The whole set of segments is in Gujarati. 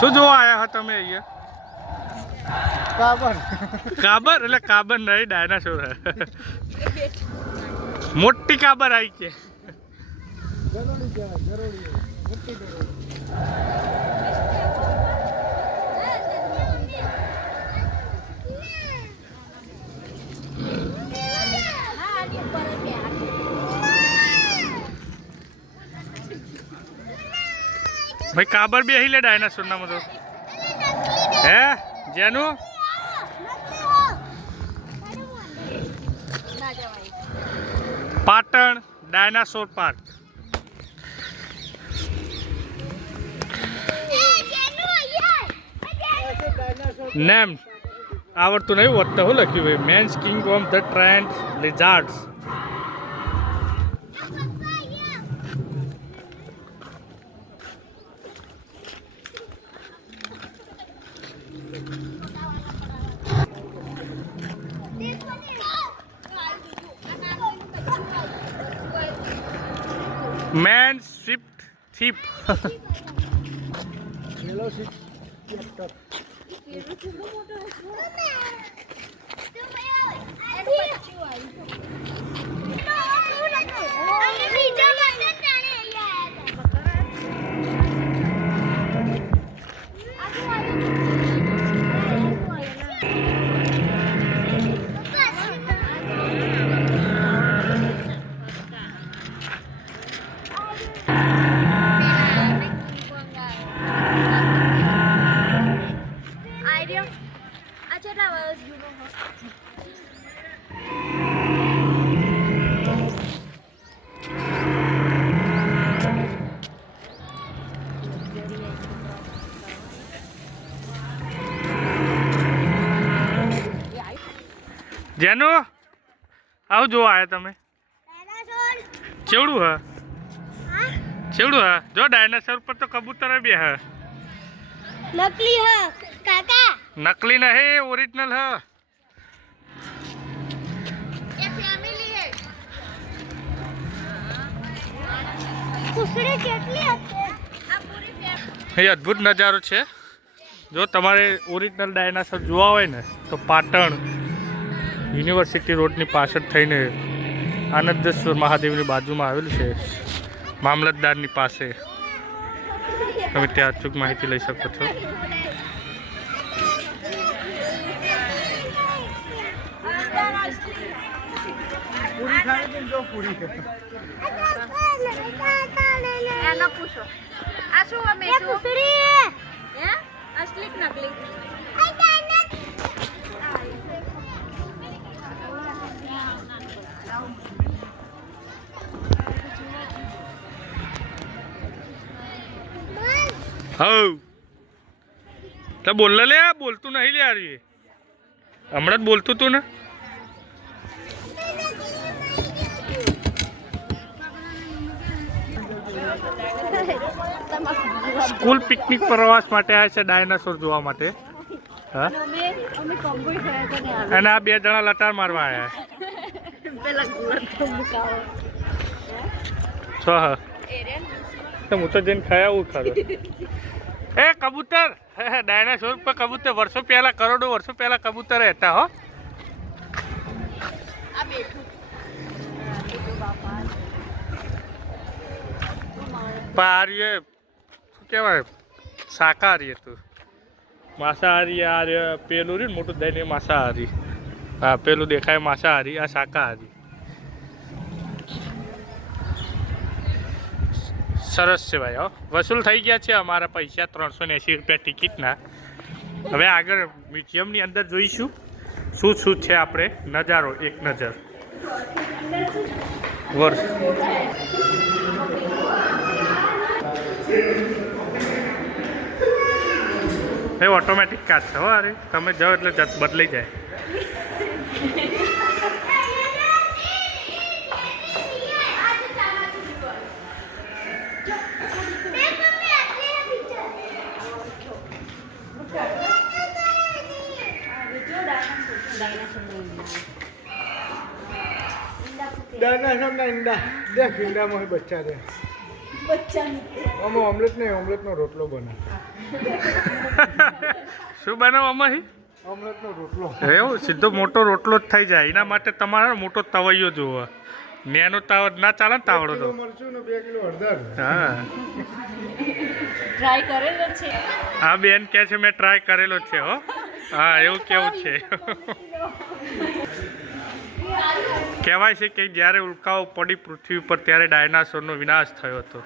શું જોવા આવ્યા હતા તમે અહીંયા? કાબર. કાબર? એટલે કાબર નહીં ડાયનાસોર. મોટી કાબર આવી છે જરૂરી કહેવાય જરૂરી મોટી જરૂરી ભાઈ કાબર બી અહીં લે ડાયનાસોર ના મતો હે? જેનું? Patan dinosaur park. નેમ આવડતું નહીં વધતા હું લખ્યું ભાઈ men's king of the trend lizards. Man shift thief પેલો જેનું? આવ જોવા આવ્યા તમે. ચેવડું હા? ચેવડું હા? જો ડાયનાસોર પર તો કબૂતર બી હા. નકલી હા કાકા. નકલી નહીં ઓરિજિનલ હા. એ અદ્ભુત નજારો છે. જો તમારે ઓરિજિનલ ડાયનાસોર જોવા હોય ને તો પાટણ યુનિવર્સિટી રોડની પાછળ થઈને આનંદેશ્વર મહાદેવની બાજુમાં આવેલું છે. મામલતદારની પાસે. તમે ત્યાં અચૂક માહિતી લઈ શકો છો. પૂરી થાય છે જો પૂરી એનો પૂછો આ શું અમે અસલી નકલી. હવ તો બોલ લે બોલતું નહીં લે યાર હમણાં જ બોલતું તું ને? સ્કૂલ પિકનિક પ્રવાસ માટે આવ્યા છે ડાયનાસોર જોવા માટે. હા? અને આ બે જણા લટાર મારવા આવ્યા પેલા ગુલાબ મુકાવો. છો હા હું તો જઈને ખાયા આવું ખાધું. એ કબૂતર. ડાયનાસોર પર કબૂતર. વર્ષો પહેલા કરોડો વર્ષો પહેલા કબૂતર હતા હો. રીએ શું કહેવાય? શાકાહારી હતું. માંસાહારી આ પેલું રહ્યું મોટું દહીં માંસાહારી. હા પેલું દેખાય માંસાહારી આ શાકાહારી. સરસ છે ભાઈ, હો. વસૂલ થઈ ગયા છે અમારા પૈસા ત્રણસો ને રૂપિયા ટિકિટના. હવે આગળ મ્યુઝિયમની અંદર જોઈશું શું શું છે આપણે. નજારો, એક નજર. વર્ષ એ ઓટોમેટિક કાચ છે હો, અરે. તમે જાઓ એટલે બદલાઈ જાય. ડાયનાસોર ના ઈંડા દેખ ઈંડામાં હોય બચ્ચા દે. આમાં ઓમલેટ નહીં ઓમલેટનો રોટલો બને. શું બનાવો અમારી ઓમલેટનો રોટલો. એવું સીધો મોટો રોટલો જ થઈ જાય. એના માટે તમારે મોટો તવૈયો જોવો. નેનો તાવ ના ચાલે ને તાવડો તો. મરચું ને બે કિલો હળદર. હા. ટ્રાય કરેલો છે. હા બેન કહે છે મેં ટ્રાય કરેલો જ છે હો. હા એવું કેવું છે. કહેવાય છે કે જ્યારે ઉલ્કાઓ પડી પૃથ્વી પર ત્યારે ડાયનાસોરનો વિનાશ થયો હતો.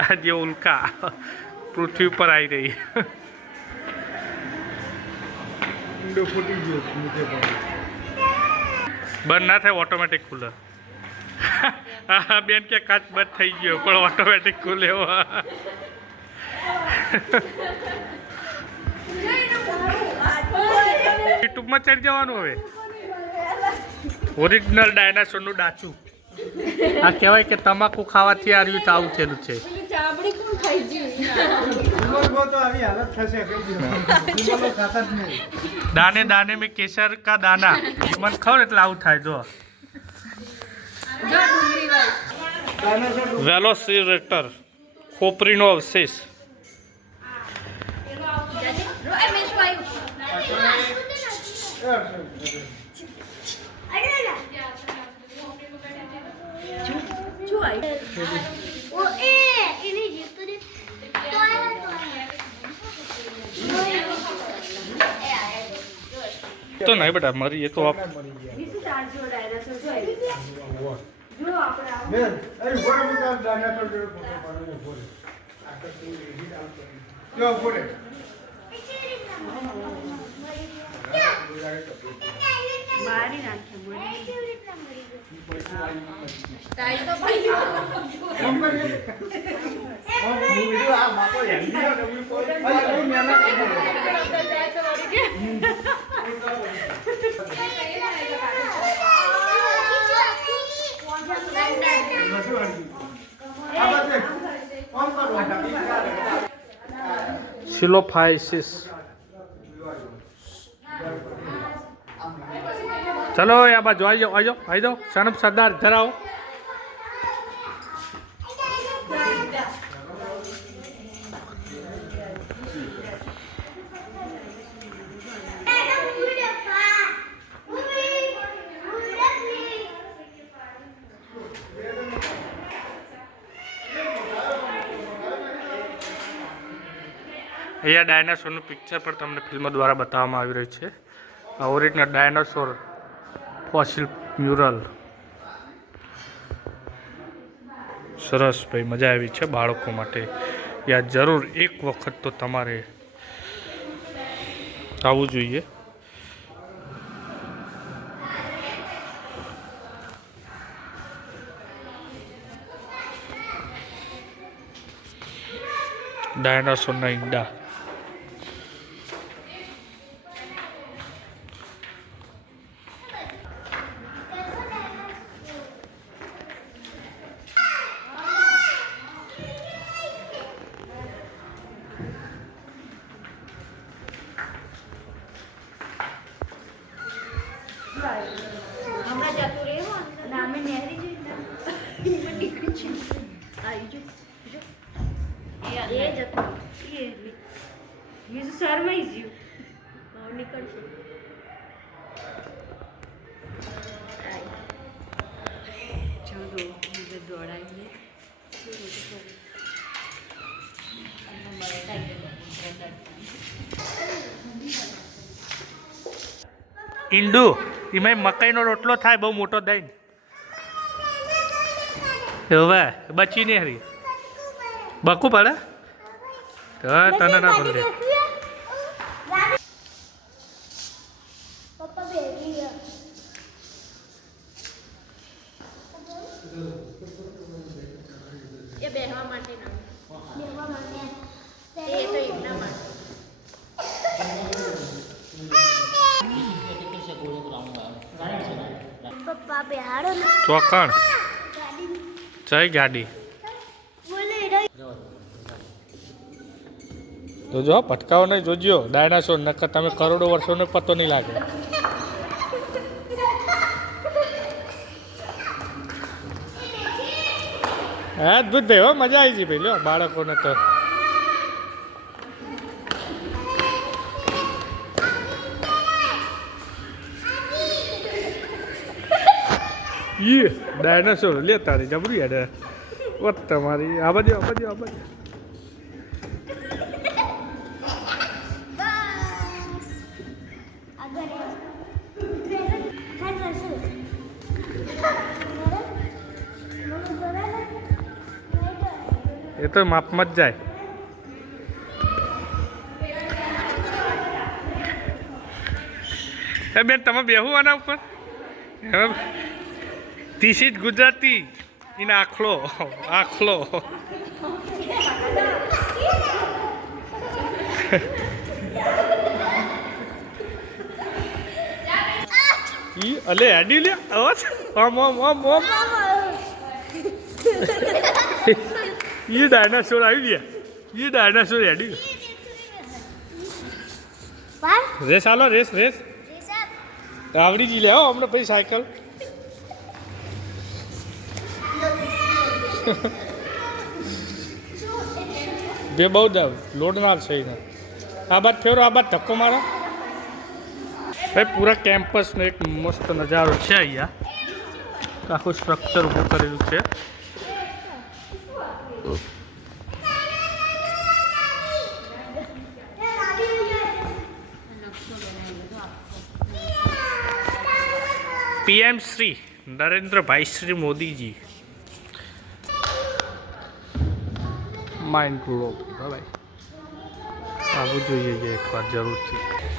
આ જે ઉલ્કા પૃથ્વી પર આવી રહી. બંધ ના થાય ઓટોમેટિક ખુલે. હા બેન કે કાચ બંધ થઈ ગયો પણ ઓટોમેટિક ખુલે એવો. યુટ્યુબમાં ચડી જવાનું હવે. ઓરિજિનલ ડાયનાસોરનું ડાચું. આ કહેવાય કે તમાકુ ખાવાથી આ રહ્યું આવું થયેલું છે. દાને દાને મેં કેસર કા દાના? મને ખાવ એટલે આવું થાય જો. વેલોસિરેટર ખોપરીનો અવશેષ તો તો નહીં બેટા મારી એ તો આપ જો આપણે મારી નાખે મરી ટાઈમ તો આમ કરી આમ હું વિડિયો આ બાપો હેન્ડી હો ડબલી પર અરે હું મહેનત કરું નથી હરજી આ બાજુ આમ કરો સિલોફાઇસિસ ચલો આ બાજુ આવી જાઓ આવી જાઓ આવી જાઓ. સનપ સરદાર, ધરાવો. અહીંયા ડાયનાસોરનું પિક્ચર પણ તમને ફિલ્મ દ્વારા બતાવવામાં આવી રહ્યું છે. આ ઓરિજિનલ ડાયનાસોર ફોસિલ મ્યુરલ. સરસ ભાઈ, મજા આવી છે બાળકો માટે. યા જરૂર, એક વખત તો તમારે આવવું જોઈએ. ડાયનાસોરના ઈંડા. હમણાં જતું રહેવું અને અમે નેહરી જઈને એમાં નીકળી જઈએ. આવી જો, જો. એ જતું એ બીજું શરમાઈ ગયું બહાર નીકળશે ચલો બીજે દોડાવીએ ઈંડુ. એમાં મકાઈનો રોટલો થાય, બહુ મોટો દઈને. હવે બચી નહીં હરી. બકું પડે? હા તને ના પડે પપ્પા બેબી એ બેહવા માટે ના દેવા મને એ તો એમના માટે પપ્પા બેહાડો ને ચોકણ. જય ગાડી. તો જો પટકાઓ નહીં જોજો ડાયનાસોર નકર તમે કરોડો વર્ષોનો પતો નહીં લાગે. હા, અદભુત ભાઈ, હો, મજા આવી છે ભાઈ લો બાળકોને તો. ઈ ડાયનાસોર લે તારી જબરી યાર. વત તમારી. આ બાજુ આ બાજુ આ બાજુ. એ તો માપમાં જ જાય. એ બેન, તમે બેહું આના ઉપર? હવે ધીસ ઇઝ ગુજરાતી ઇન આખલો આખલો ઈ અલે એડી લે. અવાજ? આમ આમ આમ આમ. ઈ ડાયનાસોર આવી ગયા. ઈ ડાયનાસોર એડી રેસ હાલો રેસ રેસ. આવડી ગઈ લે હો હમણાં પછી સાયકલ. બે બહુ લોડનાર છે એને. આ બાદ ફેરો, આ બાદ ધક્કો મારો. ભાઈ, પૂરા કેમ્પસનો એક મસ્ત નજારો છે અહીંયા. આખું સ્ટ્રક્ચર ઊભું કરેલું છે. PM Shri Narendrabhai Shri Modiji. Mind glow by આવું જોઈએ એકવાર જરૂરથી.